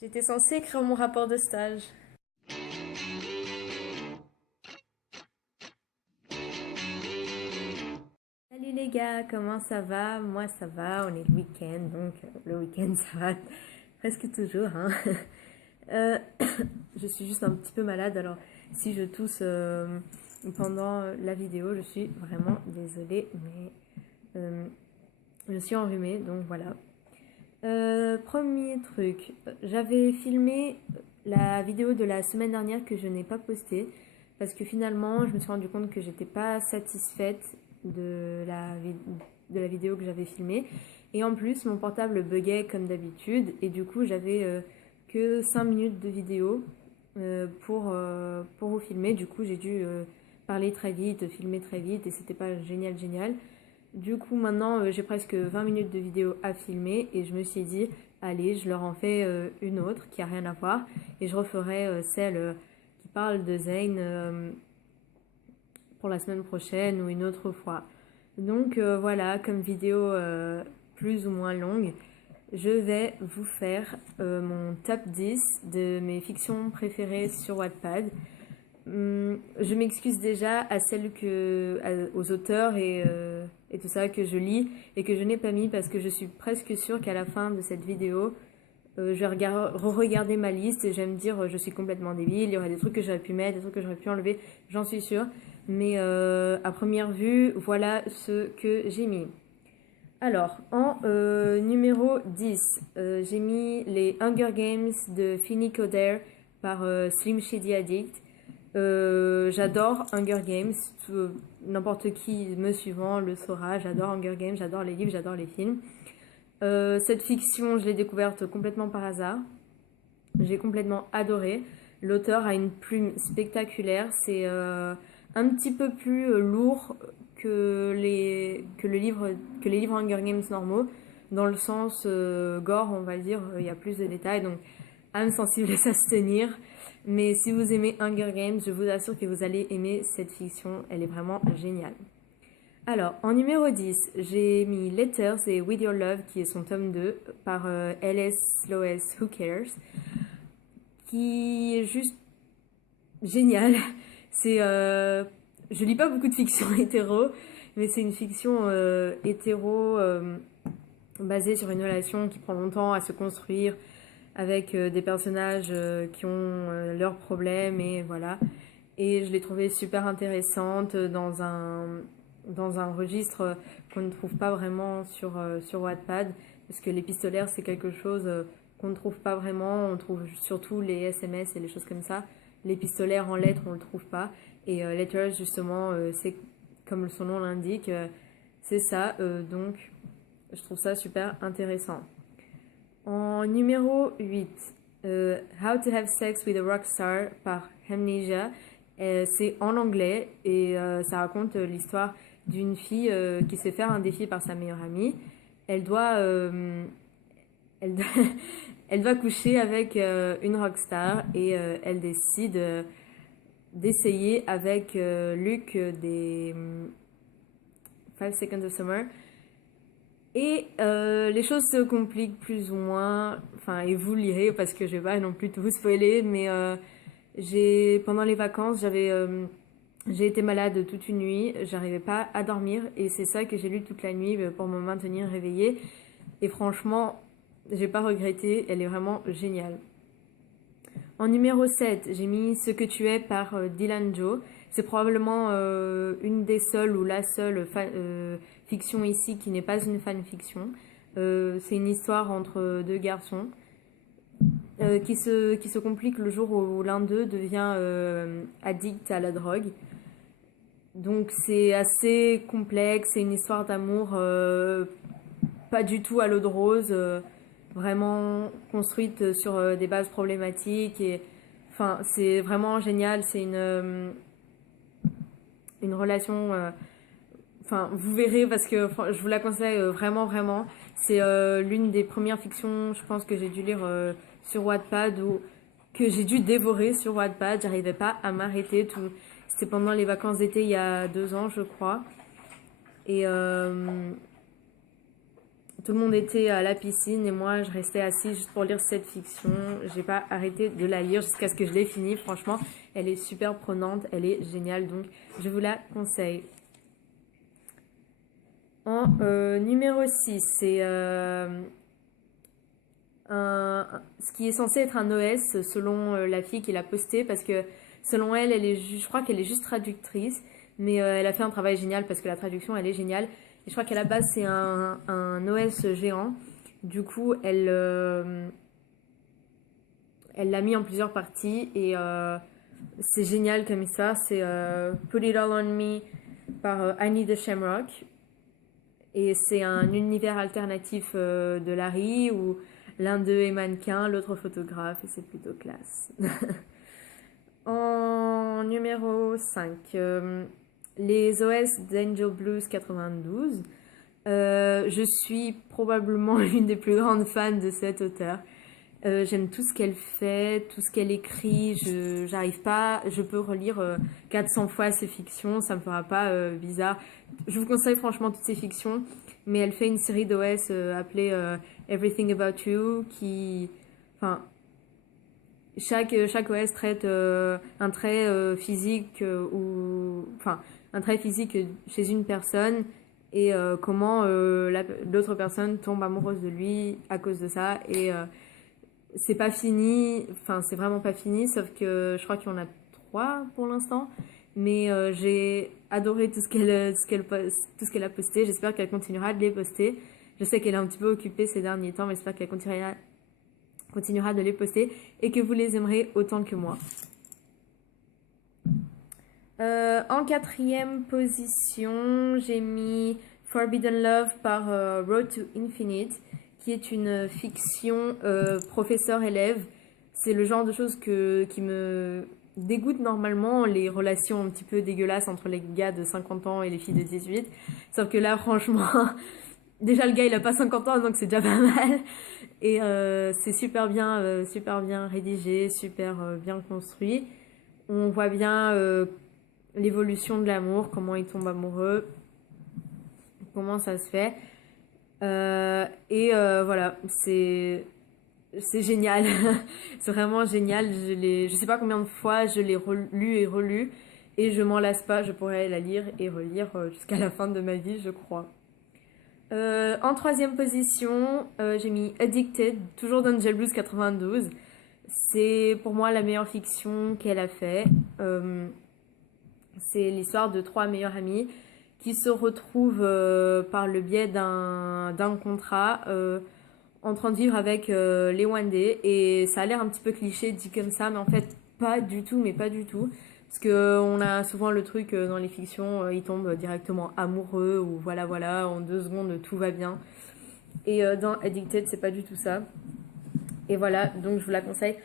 J'étais censée écrire mon rapport de stage. Salut les gars, comment ça va? Moi ça va, on est le week-end, donc le week-end ça va presque toujours, hein. Euh, je suis juste un petit peu malade, alors si je tousse pendant la vidéo, je suis vraiment désolée, mais je suis enrhumée, donc voilà. Premier truc, j'avais filmé la vidéo de la semaine dernière que je n'ai pas postée parce que finalement je me suis rendu compte que j'étais pas satisfaite de la vidéo que j'avais filmée et en plus mon portable buguait comme d'habitude et du coup j'avais que 5 minutes de vidéo pour vous filmer. Du coup j'ai dû parler très vite, filmer très vite et c'était pas génial. Du coup, maintenant, j'ai presque 20 minutes de vidéo à filmer et je me suis dit, allez, je leur en fais une autre qui a rien à voir et je referai celle qui parle de Zayn pour la semaine prochaine ou une autre fois. Donc voilà, comme vidéo plus ou moins longue, je vais vous faire mon top 10 de mes fictions préférées sur Wattpad. Je m'excuse déjà à aux auteurs et tout ça que je lis et que je n'ai pas mis parce que je suis presque sûre qu'à la fin de cette vidéo, je vais re-regarder ma liste et je vais me dire je suis complètement débile, il y aurait des trucs que j'aurais pu mettre, des trucs que j'aurais pu enlever, j'en suis sûre. Mais à première vue, voilà ce que j'ai mis. Alors, en numéro 10, j'ai mis les Hunger Games de Finny Coder par Slim Shady Addict. J'adore Hunger Games, n'importe qui me suivant le saura, j'adore Hunger Games, j'adore les livres, j'adore les films. Cette fiction, je l'ai découverte complètement par hasard. J'ai complètement adoré. L'auteur a une plume spectaculaire, c'est un petit peu plus lourd que les livres Hunger Games normaux, dans le sens gore, on va dire, il y a plus de détails, donc âme sensible et ça se tenir. Mais si vous aimez Hunger Games, je vous assure que vous allez aimer cette fiction, elle est vraiment géniale. Alors, en numéro 10, j'ai mis Letters et With Your Love, qui est son tome 2, par L.S. Lewis Who Cares, qui est juste génial. C'est, je lis pas beaucoup de fiction hétéro, mais c'est une fiction hétéro basée sur une relation qui prend longtemps à se construire, avec des personnages qui ont leurs problèmes et voilà. Et je l'ai trouvée super intéressante dans un registre qu'on ne trouve pas vraiment sur Wattpad, parce que l'épistolaire c'est quelque chose qu'on ne trouve pas vraiment, on trouve surtout les SMS et les choses comme ça. L'épistolaire en lettres on le trouve pas, et Letters justement c'est comme son nom l'indique, c'est ça, donc je trouve ça super intéressant. En numéro 8, How to Have Sex with a Rockstar par Amnesia. C'est en anglais et ça raconte l'histoire d'une fille qui se fait faire un défi par sa meilleure amie. Elle doit, elle, elle doit coucher avec une rockstar et elle décide d'essayer avec Luc des 5 Seconds of Summer. Et les choses se compliquent plus ou moins, enfin, et vous lirez parce que je vais pas non plus tout vous spoiler, mais pendant les vacances, j'ai été malade toute une nuit, j'arrivais pas à dormir et c'est ça que j'ai lu toute la nuit pour me maintenir réveillée. Et franchement, j'ai pas regretté, elle est vraiment géniale. En numéro 7, j'ai mis Ce que tu es par Dylan Joe. C'est probablement une des seules ou la seule fiction ici qui n'est pas une fanfiction. C'est une histoire entre deux garçons qui se complique le jour où l'un d'eux devient addict à la drogue. Donc c'est assez complexe, c'est une histoire d'amour pas du tout à l'eau de rose, vraiment construite sur des bases problématiques et enfin c'est vraiment génial, c'est une relation enfin vous verrez parce que enfin, je vous la conseille vraiment c'est l'une des premières fictions je pense que j'ai dû lire sur Wattpad ou que j'ai dû dévorer sur Wattpad, j'arrivais pas à m'arrêter tout. C'était pendant les vacances d'été il y a 2 ans je crois et tout le monde était à la piscine et moi je restais assise juste pour lire cette fiction. J'ai pas arrêté de la lire jusqu'à ce que je l'ai finie. Franchement, elle est super prenante, elle est géniale, donc je vous la conseille. En numéro 6, c'est ce qui est censé être un OS selon la fille qui l'a posté, parce que selon elle, je crois qu'elle est juste traductrice, mais elle a fait un travail génial parce que la traduction elle est géniale. Et je crois qu'à la base c'est un OS géant. Du coup, elle l'a mis en plusieurs parties et c'est génial comme histoire. C'est Put It All on Me par Annie de Shamrock. Et c'est un univers alternatif de Larry où l'un d'eux est mannequin, l'autre photographe, et c'est plutôt classe. En numéro 5, les OS d'Angel Blues 92. Je suis probablement l'une des plus grandes fans de cet auteur. J'aime tout ce qu'elle fait, tout ce qu'elle écrit. J'arrive pas, je peux relire 400 fois ses fictions, ça me fera pas bizarre. Je vous conseille franchement toutes ses fictions, mais elle fait une série d'OS appelée Everything About You, enfin, chaque OS traite un trait physique un trait physique chez une personne et comment l'autre personne tombe amoureuse de lui à cause de ça. Et c'est pas fini, enfin c'est vraiment pas fini, sauf que je crois qu'il y en a 3 pour l'instant. Mais j'ai adoré tout ce qu'elle a posté. J'espère qu'elle continuera de les poster. Je sais qu'elle est un petit peu occupée ces derniers temps, mais j'espère qu'elle continuera de les poster et que vous les aimerez autant que moi. En 4e position, j'ai mis Forbidden Love par Road to Infinite, qui est une fiction professeur-élève. C'est le genre de choses qui me dégoûte normalement, les relations un petit peu dégueulasses entre les gars de 50 ans et les filles de 18. Sauf que là, franchement, déjà le gars il a pas 50 ans, donc c'est déjà pas mal. Et c'est super bien rédigé, super bien construit. On voit bien l'évolution de l'amour, comment il tombe amoureux, comment ça se fait. Voilà, c'est génial. C'est vraiment génial. Je sais pas combien de fois je l'ai relu et relu. Et je m'en lasse pas, je pourrais la lire et relire jusqu'à la fin de ma vie, je crois. En 3e position, j'ai mis Addicted, toujours d'Angel Blues 92. C'est pour moi la meilleure fiction qu'elle a fait. C'est l'histoire de 3 meilleurs amis qui se retrouvent par le biais d'un contrat en train de vivre avec les Wandé. Et ça a l'air un petit peu cliché dit comme ça, mais en fait pas du tout, mais pas du tout. Parce qu'on a souvent le truc dans les fictions, ils tombent directement amoureux ou voilà, en 2 secondes tout va bien. Et dans Addicted, c'est pas du tout ça. Et voilà, donc je vous la conseille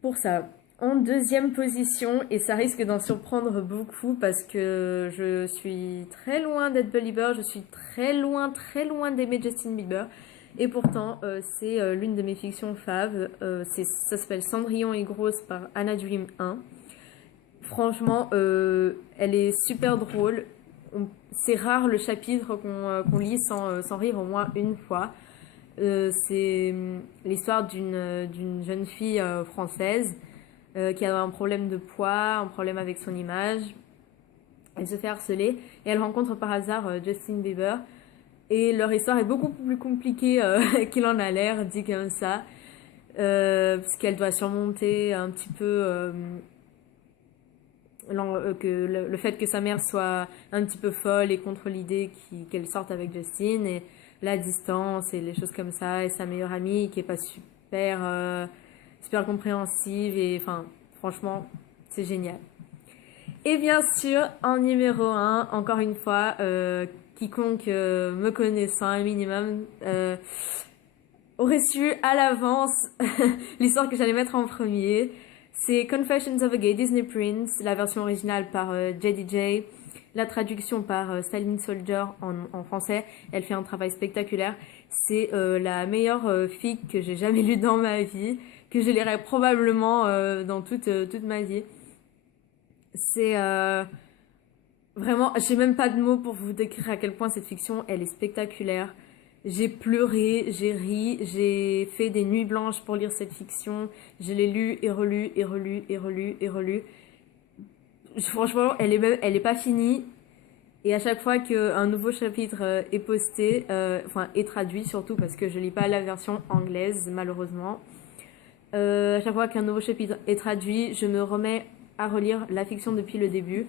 pour ça. En 2e position, et ça risque d'en surprendre beaucoup parce que je suis très loin d'être Belieber, je suis très loin d'aimer Justin Bieber. Et pourtant, c'est l'une de mes fictions faves. Ça s'appelle Cendrillon et Grosse par Anna Dream 1. Franchement, elle est super drôle. C'est rare le chapitre qu'on lit sans rire au moins une fois. C'est l'histoire d'une jeune fille française qui a un problème de poids, un problème avec son image. Elle se fait harceler et elle rencontre par hasard Justin Bieber. Et leur histoire est beaucoup plus compliquée qu'il en a l'air, dit comme ça. Parce qu'elle doit surmonter un petit peu le fait que sa mère soit un petit peu folle et contre l'idée qu'elle sorte avec Justin, et la distance et les choses comme ça, et sa meilleure amie qui est pas super compréhensive, et enfin franchement c'est génial. Et bien sûr, en numéro 1, encore une fois, quiconque me connaissant un minimum aurait su à l'avance l'histoire que j'allais mettre en premier. C'est Confessions of a Gay Disney Prince, la version originale par JDJ, la traduction par Staline Soldier en français. Elle fait un travail spectaculaire. C'est la meilleure fic que j'ai jamais lue dans ma vie, que je lirai probablement dans toute ma vie. C'est vraiment, j'ai même pas de mots pour vous décrire à quel point cette fiction, elle est spectaculaire. J'ai pleuré, j'ai ri, j'ai fait des nuits blanches pour lire cette fiction. Je l'ai lue et relue et relue et relue et relue. Franchement, elle est pas finie. Et à chaque fois qu'un nouveau chapitre est posté, enfin est traduit surtout parce que je lis pas la version anglaise malheureusement. À chaque fois qu'un nouveau chapitre est traduit, je me remets à relire la fiction depuis le début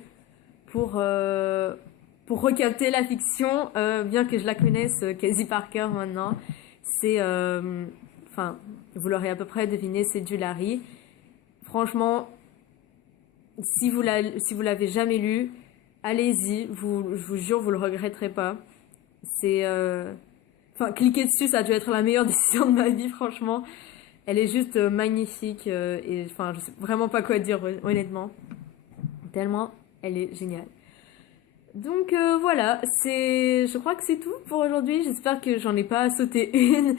pour recapter la fiction, bien que je la connaisse quasi par cœur maintenant. C'est, enfin, vous l'aurez à peu près deviné, c'est du Larry. Franchement, si vous l'avez jamais lu, allez-y, je vous jure, vous le regretterez pas. C'est, enfin, cliquer dessus, ça a dû être la meilleure décision de ma vie, franchement. Elle est juste magnifique et enfin, je sais vraiment pas quoi dire honnêtement. Tellement, elle est géniale. Donc voilà, je crois que c'est tout pour aujourd'hui. J'espère que j'en ai pas sauté une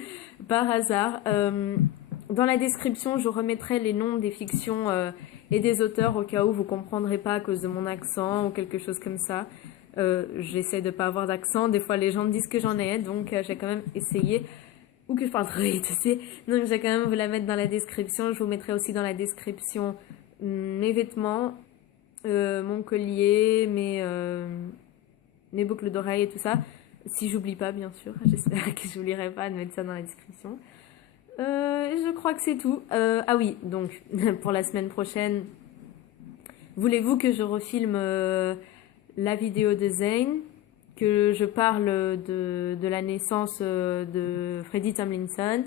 par hasard. Dans la description, je remettrai les noms des fictions et des auteurs au cas où vous comprendrez pas à cause de mon accent ou quelque chose comme ça. J'essaie de pas avoir d'accent. Des fois, les gens me disent que j'en ai, donc j'ai quand même essayé. Ou que je parle trop vite aussi. Donc, je vais quand même vous la mettre dans la description. Je vous mettrai aussi dans la description mes vêtements, mon collier, mes boucles d'oreilles et tout ça. Si j'oublie pas, bien sûr. J'espère que j'oublierai pas de mettre ça dans la description. Je crois que c'est tout. Ah oui, donc, pour la semaine prochaine, voulez-vous que je refilme la vidéo de Zane, que je parle de la naissance de Freddie Tomlinson,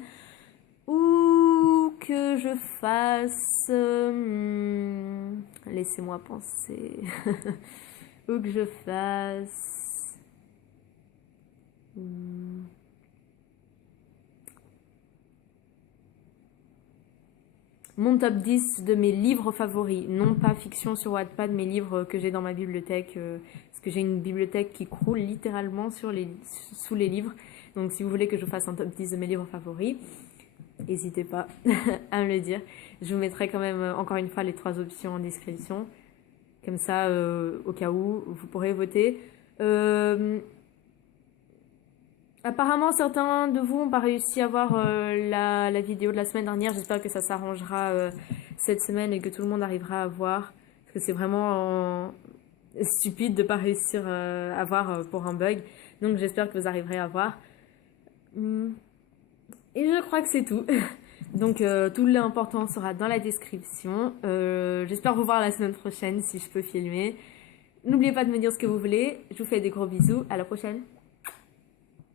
ou que je fasse... laissez-moi penser. Ou que je fasse... mon top 10 de mes livres favoris, non pas fiction sur Wattpad, mes livres que j'ai dans ma bibliothèque, parce que j'ai une bibliothèque qui croule littéralement sous les livres. Donc si vous voulez que je fasse un top 10 de mes livres favoris, n'hésitez pas à me le dire. Je vous mettrai quand même encore une fois les 3 options en description. Comme ça, au cas où, vous pourrez voter. Apparemment, certains de vous n'ont pas réussi à voir la vidéo de la semaine dernière. J'espère que ça s'arrangera cette semaine et que tout le monde arrivera à voir. Parce que c'est vraiment stupide de ne pas réussir à voir pour un bug. Donc j'espère que vous arriverez à voir. Et je crois que c'est tout. Donc tout l'important sera dans la description. J'espère vous voir la semaine prochaine si je peux filmer. N'oubliez pas de me dire ce que vous voulez. Je vous fais des gros bisous. À la prochaine.